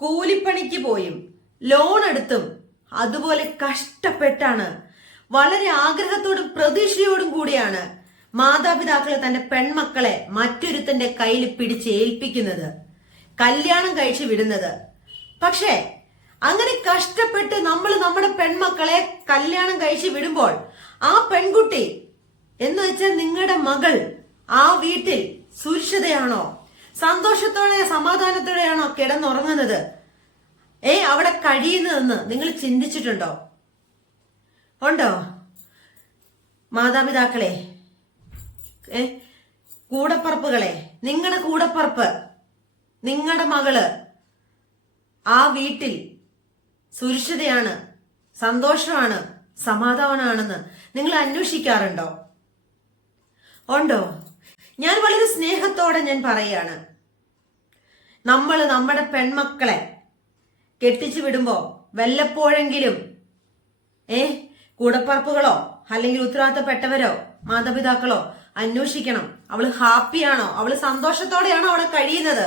കൂലിപ്പണിക്ക് പോയും ലോൺ എടുത്തും അതുപോലെ കഷ്ടപ്പെട്ടാണ് വളരെ ആഗ്രഹത്തോടും പ്രതീക്ഷയോടും കൂടിയാണ് മാതാപിതാക്കൾ തന്റെ പെൺമക്കളെ മറ്റൊരുത്തന്റെ കയ്യിൽ പിടിച്ച് ഏൽപ്പിക്കുന്നത്, കല്യാണം കഴിച്ച് വിടുന്നത്. പക്ഷേ അങ്ങനെ കഷ്ടപ്പെട്ട് നമ്മൾ നമ്മുടെ പെൺമക്കളെ കല്യാണം കഴിച്ച് വിടുമ്പോൾ ആ പെൺകുട്ടി എന്ന് വെച്ചാൽ നിങ്ങളുടെ മകൾ ആ വീട്ടിൽ സുരക്ഷിതയാണോ, സന്തോഷത്തോടെ സമാധാനത്തോടെയാണോ കിടന്നുറങ്ങുന്നത്, അവിടെ കഴിയുന്നതെന്ന് നിങ്ങൾ ചിന്തിച്ചിട്ടുണ്ടോ? ഉണ്ടോ? മാതാപിതാക്കളെ, കൂടപ്പറപ്പുകളെ, നിങ്ങളുടെ കൂടപ്പറപ്പ്, നിങ്ങളുടെ മകള് ആ വീട്ടിൽ സുരക്ഷിതയാണ്, സന്തോഷമാണ്, സമാധാനമാണെന്ന് നിങ്ങൾ അന്വേഷിക്കാറുണ്ടോ? ഉണ്ടോ? ഞാൻ വളരെ സ്നേഹത്തോടെ ഞാൻ പറയാണ്, നമ്മൾ നമ്മുടെ പെൺമക്കളെ കെട്ടിച്ചു വിടുമ്പോ വല്ലപ്പോഴെങ്കിലും കൂടപ്പറപ്പുകളോ അല്ലെങ്കിൽ ഉത്തരവാദിത്തപ്പെട്ടവരോ മാതാപിതാക്കളോ അന്വേഷിക്കണം. അവള് ഹാപ്പിയാണോ, അവള് സന്തോഷത്തോടെയാണോ അവിടെ കഴിയുന്നത്,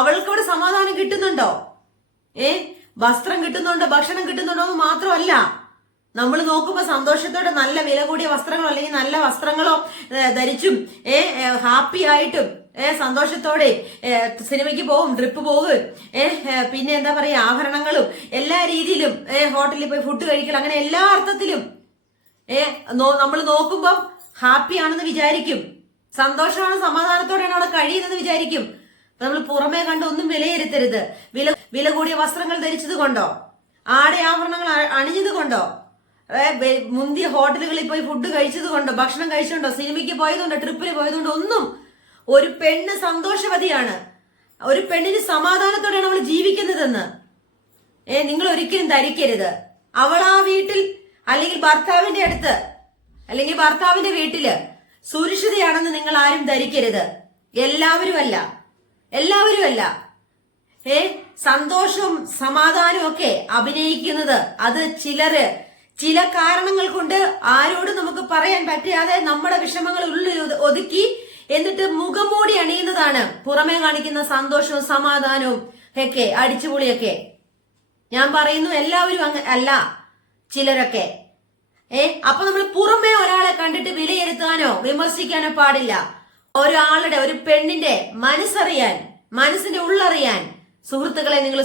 അവൾക്ക് അവിടെ സമാധാനം കിട്ടുന്നുണ്ടോ, വസ്ത്രം കിട്ടുന്നുണ്ടോ, ഭക്ഷണം കിട്ടുന്നുണ്ടോ എന്ന് മാത്രമല്ല, നമ്മൾ നോക്കുമ്പോ സന്തോഷത്തോടെ നല്ല വില കൂടിയ വസ്ത്രങ്ങളോ അല്ലെങ്കിൽ നല്ല വസ്ത്രങ്ങളോ ധരിച്ചും ഹാപ്പി ആയിട്ടും സന്തോഷത്തോടെ സിനിമയ്ക്ക് പോകും, ട്രിപ്പ് പോകും, പിന്നെ എന്താ പറയാ ആഭരണങ്ങളും എല്ലാ രീതിയിലും ഹോട്ടലിൽ പോയി ഫുഡ് കഴിക്കണം, അങ്ങനെ എല്ലാ അർത്ഥത്തിലും നമ്മൾ നോക്കുമ്പോ ഹാപ്പി ആണെന്ന് വിചാരിക്കും, സന്തോഷമാണ് സമാധാനത്തോടെയാണ് അവിടെ കഴിയുന്നത് വിചാരിക്കും. നമ്മൾ പുറമേ കണ്ട് ഒന്നും വിലയിരുത്തരുത്. വില കൂടിയ വസ്ത്രങ്ങൾ ധരിച്ചത് കൊണ്ടോ, ആഭരണങ്ങൾ അണിഞ്ഞത് കൊണ്ടോ, മുന്തിയ ഹോട്ടലുകളിൽ പോയി ഫുഡ് കഴിച്ചത് കൊണ്ടോ, ഭക്ഷണം കഴിച്ചുകൊണ്ടോ, സിനിമയ്ക്ക് പോയതുകൊണ്ടോ, ട്രിപ്പിന് പോയതുകൊണ്ടോ ഒന്നും ഒരു പെണ്ണ് സന്തോഷവതിയാണ്, ഒരു പെണ്ണിന് സമാധാനത്തോടെയാണ് അവൾ ജീവിക്കുന്നതെന്ന് നിങ്ങൾ ഒരിക്കലും ധരിക്കരുത്. അവൾ ആ വീട്ടിൽ അല്ലെങ്കിൽ ഭർത്താവിന്റെ അടുത്ത് അല്ലെങ്കിൽ ഭർത്താവിന്റെ വീട്ടില് സുരക്ഷിതയാണെന്ന് നിങ്ങൾ ആരും ധരിക്കരുത്. എല്ലാവരും അല്ല. സന്തോഷവും സമാധാനവും ഒക്കെ അഭിനയിക്കുന്നത് അത് ചില കാരണങ്ങൾ കൊണ്ട് ആരോടും നമുക്ക് പറയാൻ പറ്റാതെ നമ്മുടെ വിഷമങ്ങൾ ഉള്ളിൽ ഒതുക്കി എന്നിട്ട് മുഖംമൂടി അണിയുന്നതാണ് പുറമേ കാണിക്കുന്ന സന്തോഷവും സമാധാനവും ഒക്കെ അടിച്ചുപൊളിയൊക്കെ. ഞാൻ പറയുന്നു എല്ലാവരും അല്ല, ചിലരൊക്കെ. അപ്പൊ നമ്മൾ പുറമേ ഒരാളെ കണ്ടിട്ട് വിലയിരുത്താനോ വിമർശിക്കാനോ പാടില്ല. ഒരു പെണ്ണിന്റെ മനസ്സറിയാൻ, മനസ്സിന്റെ ഉള്ളറിയാൻ സുഹൃത്തുക്കളെ നിങ്ങൾ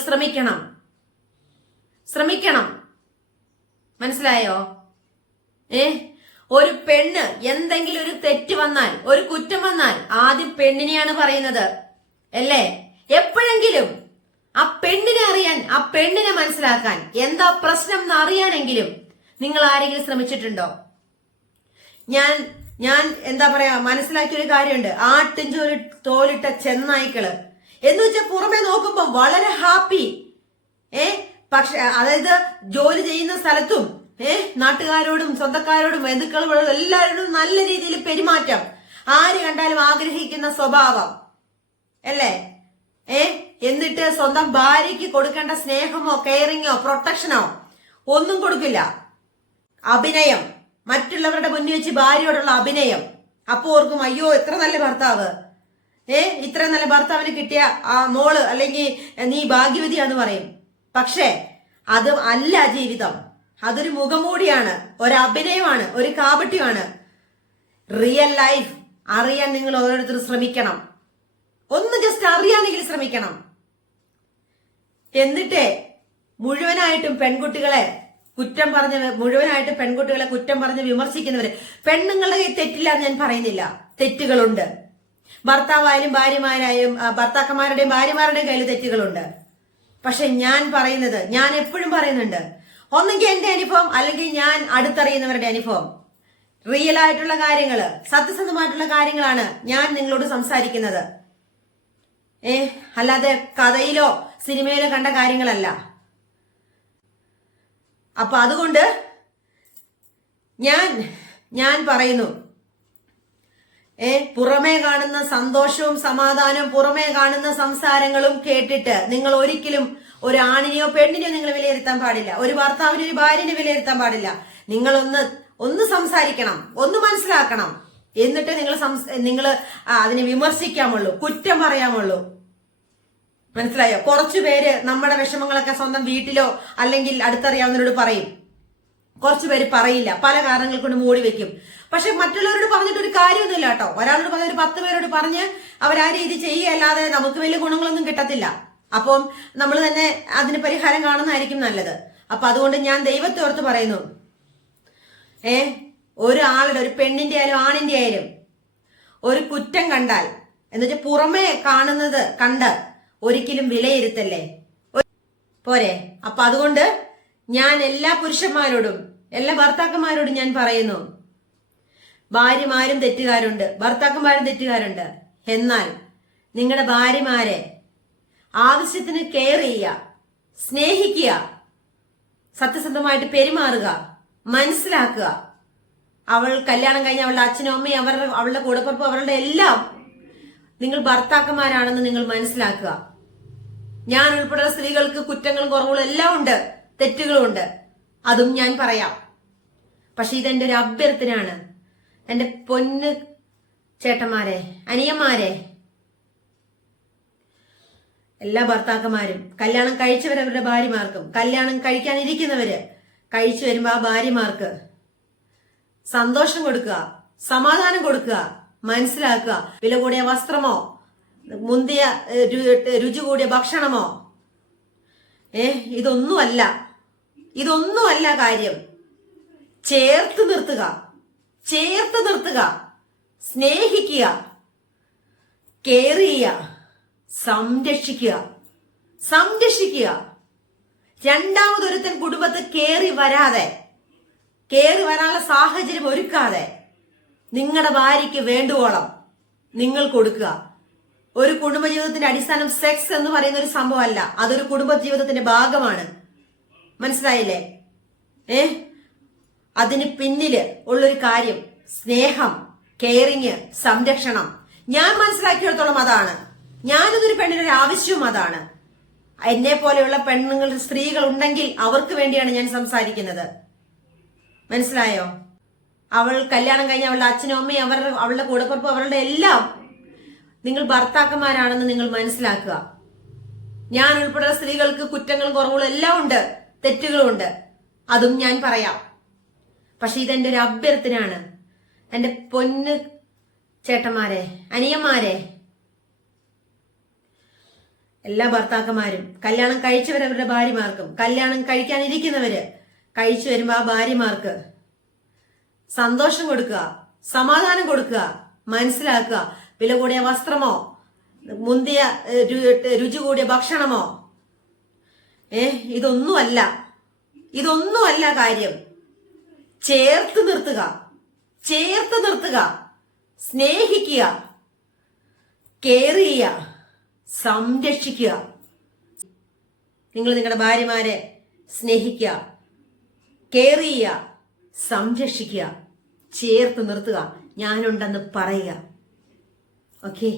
ശ്രമിക്കണം. മനസ്സിലായോ? ഒരു പെണ്ണ് എന്തെങ്കിലും ഒരു തെറ്റ് വന്നാൽ, ഒരു കുറ്റം വന്നാൽ ആദ്യം പെണ്ണിനെയാണ് പറയുന്നത്, അല്ലേ? എപ്പോഴെങ്കിലും ആ പെണ്ണിനെ അറിയാൻ, ആ പെണ്ണിനെ മനസ്സിലാക്കാൻ, എന്താ പ്രശ്നം എന്ന് അറിയാനെങ്കിലും നിങ്ങൾ ആരെങ്കിലും ശ്രമിച്ചിട്ടുണ്ടോ? ഞാൻ എന്താ പറയാ മനസ്സിലാക്കിയൊരു കാര്യമുണ്ട്. ആട്ടിൻ തോലിട്ട ചെന്നായ്ക്കള് എന്ന് വെച്ചാൽ പുറമെ നോക്കുമ്പോ വളരെ ഹാപ്പി, പക്ഷെ അതായത് ജോലി ചെയ്യുന്ന സ്ഥലത്തും നാട്ടുകാരോടും സ്വന്തക്കാരോടും ബന്ധുക്കളോടും എല്ലാവരോടും നല്ല രീതിയിൽ പെരുമാറ്റം, ആര് കണ്ടാലും ആഗ്രഹിക്കുന്ന സ്വഭാവം, അല്ലേ? എന്നിട്ട് സ്വന്തം ഭാര്യയ്ക്ക് കൊടുക്കേണ്ട സ്നേഹമോ കെയറിങ്ങോ പ്രൊട്ടക്ഷനോ ഒന്നും കൊടുക്കില്ല. അഭിനയം, മറ്റുള്ളവരുടെ മുന്നിൽ വെച്ച് ഭാര്യയോടുള്ള അഭിനയം. അപ്പോ ഓർക്കും അയ്യോ എത്ര നല്ല ഭർത്താവ്, ഇത്ര നല്ല ഭർത്താവിന് കിട്ടിയ ആ മോള് അല്ലെങ്കിൽ നീ ഭാഗ്യവതിയാന്ന് പറയും. പക്ഷേ അത് അല്ല ജീവിതം, അതൊരു മുഖംമൂടിയാണ്, ഒരഭിനയമാണ്, ഒരു കാപട്യമാണ്. റിയൽ ലൈഫ് അറിയാൻ നിങ്ങൾ ഓരോരുത്തരും ശ്രമിക്കണം. ഒന്ന് ജസ്റ്റ് അറിയാനെങ്കിൽ ശ്രമിക്കണം. എന്നിട്ട് മുഴുവനായിട്ടും പെൺകുട്ടികളെ കുറ്റം പറഞ്ഞ് വിമർശിക്കുന്നവര്, പെണ്ണുങ്ങളുടെ തെറ്റില്ല ഞാൻ പറയുന്നില്ല, തെറ്റുകളുണ്ട്. ഭർത്താവായാലും ഭാര്യമാരായും ഭർത്താക്കന്മാരുടെയും ഭാര്യമാരുടെയും കയ്യിൽ തെറ്റുകളുണ്ട്. പക്ഷെ ഞാൻ എപ്പോഴും പറയുന്നുണ്ട്, ഒന്നെങ്കിൽ എന്റെ അനുഭവം അല്ലെങ്കിൽ ഞാൻ അടുത്തറിയുന്നവരുടെ അനുഭവം, റിയൽ ആയിട്ടുള്ള കാര്യങ്ങള്, സത്യസന്ധമായിട്ടുള്ള കാര്യങ്ങളാണ് ഞാൻ നിങ്ങളോട് സംസാരിക്കുന്നത്. അല്ലാതെ കഥയിലോ സിനിമയിലോ കണ്ട കാര്യങ്ങളല്ല. അപ്പൊ അതുകൊണ്ട് ഞാൻ പറയുന്നു, പുറമേ കാണുന്ന സന്തോഷവും സമാധാനവും പുറമേ കാണുന്ന സംസാരങ്ങളും കേട്ടിട്ട് നിങ്ങൾ ഒരിക്കലും ഒരു ആണിനെയോ പെണ്ണിനെയോ നിങ്ങൾ വിലയിരുത്താൻ പാടില്ല. ഒരു ഭർത്താവിനെ ഒരു ഭാര്യനെ വിലയിരുത്താൻ പാടില്ല. നിങ്ങൾ ഒന്ന് സംസാരിക്കണം, ഒന്ന് മനസ്സിലാക്കണം. എന്നിട്ട് നിങ്ങൾ അതിനെ വിമർശിക്കാമുള്ളൂ, കുറ്റം പറയാമുള്ളൂ. മനസ്സിലായോ? കുറച്ചു പേര് നമ്മുടെ വിഷമങ്ങളൊക്കെ സ്വന്തം വീട്ടിലോ അല്ലെങ്കിൽ അടുത്തറിയാവുന്നവരോട് പറയും. കുറച്ചു പേര് പറയില്ല, പല കാരണങ്ങൾ കൊണ്ട് മൂടി വെക്കും. പക്ഷെ മറ്റുള്ളവരോട് പറഞ്ഞിട്ട് ഒരു കാര്യമൊന്നുമില്ല കേട്ടോ. ഒരാളോട് പറഞ്ഞ ഒരു 10 പേരോട് പറഞ്ഞ് അവരാ രീതി ചെയ്യുകയല്ലാതെ നമുക്ക് വലിയ ഗുണങ്ങളൊന്നും കിട്ടത്തില്ല. അപ്പം നമ്മൾ തന്നെ അതിന് പരിഹാരം കാണുന്നതായിരിക്കും നല്ലത്. അപ്പൊ അതുകൊണ്ട് ഞാൻ ദൈവത്തെ ഓർത്ത് പറയുന്നു, ഒരാളുടെ, ഒരു പെണ്ണിന്റെ ആയാലും ആണിന്റെ ആയാലും ഒരു കുറ്റം കണ്ടാൽ, എന്നുവെച്ചാൽ പുറമെ കാണുന്നത് കണ്ട് ഒരിക്കലും വിലയിരുത്തല്ലേ, പോരെ? അപ്പൊ അതുകൊണ്ട് ഞാൻ എല്ലാ പുരുഷന്മാരോടും എല്ലാ ഭർത്താക്കന്മാരോടും ഞാൻ പറയുന്നു, ഭാര്യമാരും തെറ്റുകാരുണ്ട്, ഭർത്താക്കന്മാരും തെറ്റുകാരുണ്ട്. എന്നാൽ നിങ്ങളുടെ ഭാര്യമാരെ ആവശ്യത്തിന് കെയർ ചെയ്യുക, സ്നേഹിക്കുക, സത്യസന്ധമായിട്ട് പെരുമാറുക, മനസ്സിലാക്കുക. അവൾ കല്യാണം കഴിഞ്ഞ അവളുടെ അച്ഛനും അമ്മയും അവളുടെ കൂടപ്പിറപ്പ് അവരുടെ എല്ലാം നിങ്ങൾ ഭർത്താക്കന്മാരാണെന്ന് നിങ്ങൾ മനസ്സിലാക്കുക. ഞാൻ ഉൾപ്പെടെയുള്ള സ്ത്രീകൾക്ക് കുറ്റങ്ങളും കുറവുകളും എല്ലാം ഉണ്ട്, തെറ്റുകളും ഉണ്ട്. അതും ഞാൻ പറയാം. പക്ഷെ ഇതെന്റെ ഒരു അഭ്യർത്ഥനയാണ്. എന്റെ പൊന്ന് ചേട്ടന്മാരെ, അനിയന്മാരെ, എല്ലാ ഭർത്താക്കന്മാരും, കല്യാണം കഴിച്ചവരവരുടെ ഭാര്യമാർക്കും, കല്യാണം കഴിക്കാനിരിക്കുന്നവര് കഴിച്ചു വരുമ്പോ ആ ഭാര്യമാർക്ക് സന്തോഷം കൊടുക്കുക, സമാധാനം കൊടുക്കുക, മനസ്സിലാക്കുക. വില കൂടിയ വസ്ത്രമോ മുന്തിയ രുചി കൂടിയ ഭക്ഷണമോ ഇതൊന്നുമല്ല കാര്യം. ചേർത്ത് നിർത്തുക, സ്നേഹിക്കുക, കെയർ ചെയ്യുക, സംരക്ഷിക്കുക. രണ്ടാമതൊരുത്തൻ കുടുംബത്തിൽ കയറി വരാനുള്ള സാഹചര്യം ഒരുക്കാതെ നിങ്ങളുടെ ഭാര്യയ്ക്ക് വേണ്ടുവോളം നിങ്ങൾ കൊടുക്കുക. ഒരു കുടുംബജീവിതത്തിന്റെ അടിസ്ഥാനം സെക്സ് എന്ന് പറയുന്ന ഒരു സംഭവമല്ല, അതൊരു കുടുംബജീവിതത്തിന്റെ ഭാഗമാണ്. മനസ്സിലായില്ലേ? അതിന് പിന്നില് ഉള്ളൊരു കാര്യം സ്നേഹം, കെയറിങ്, സംരക്ഷണം. ഞാൻ മനസ്സിലാക്കിയിടത്തോളം അതാണ്. ഞാനിതൊരു പെണ്ണിനൊരു ആവശ്യവും അതാണ്. എന്നെ പോലെയുള്ള പെണ്ണുങ്ങൾ, സ്ത്രീകൾ ഉണ്ടെങ്കിൽ അവർക്ക് വേണ്ടിയാണ് ഞാൻ സംസാരിക്കുന്നത്. മനസ്സിലായോ? അവൾ കല്യാണം കഴിഞ്ഞ അവളുടെ അച്ഛനും അമ്മയും അവളുടെ കൂടപ്പിറപ്പ് അവരുടെ എല്ലാം നിങ്ങൾ ഭർത്താക്കന്മാരാണെന്ന് നിങ്ങൾ മനസ്സിലാക്കുക. ഞാൻ ഉൾപ്പെടെയുള്ള സ്ത്രീകൾക്ക് കുറ്റങ്ങളും കുറവുകളും എല്ലാം ഉണ്ട്, തെറ്റുകളും ഉണ്ട്. അതും ഞാൻ പറയാം. പക്ഷെ ഇതെന്റെ ഒരു അഭ്യർത്ഥനയാണ്. എന്റെ പൊന്ന് ചേട്ടന്മാരെ, അനിയന്മാരെ, എല്ലാ ഭർത്താക്കന്മാരും, കല്യാണം കഴിച്ചവരവരുടെ ഭാര്യമാർക്കും, കല്യാണം കഴിക്കാനിരിക്കുന്നവര് കഴിച്ചു വരുമ്പോ ആ ഭാര്യമാർക്ക് സന്തോഷം കൊടുക്കുക, സമാധാനം കൊടുക്കുക, മനസ്സിലാക്കുക. വില കൂടിയ വസ്ത്രമോ മുന്തിയ രുചി കൂടിയ ഭക്ഷണമോ ഇതൊന്നുമല്ല കാര്യം. ചേർത്ത് നിർത്തുക, സ്നേഹിക്കുക, കെയർ ചെയ്യുക, സംരക്ഷിക്കുക. നിങ്ങൾ നിങ്ങളുടെ ഭാര്യമാരെ സ്നേഹിക്കുക, കെയർ ചെയ്യുക, സംരക്ഷിക്കുക, ചേർത്ത് നിർത്തുക. ഞാനുണ്ടെന്ന് പറയുക. ഓക്കെ.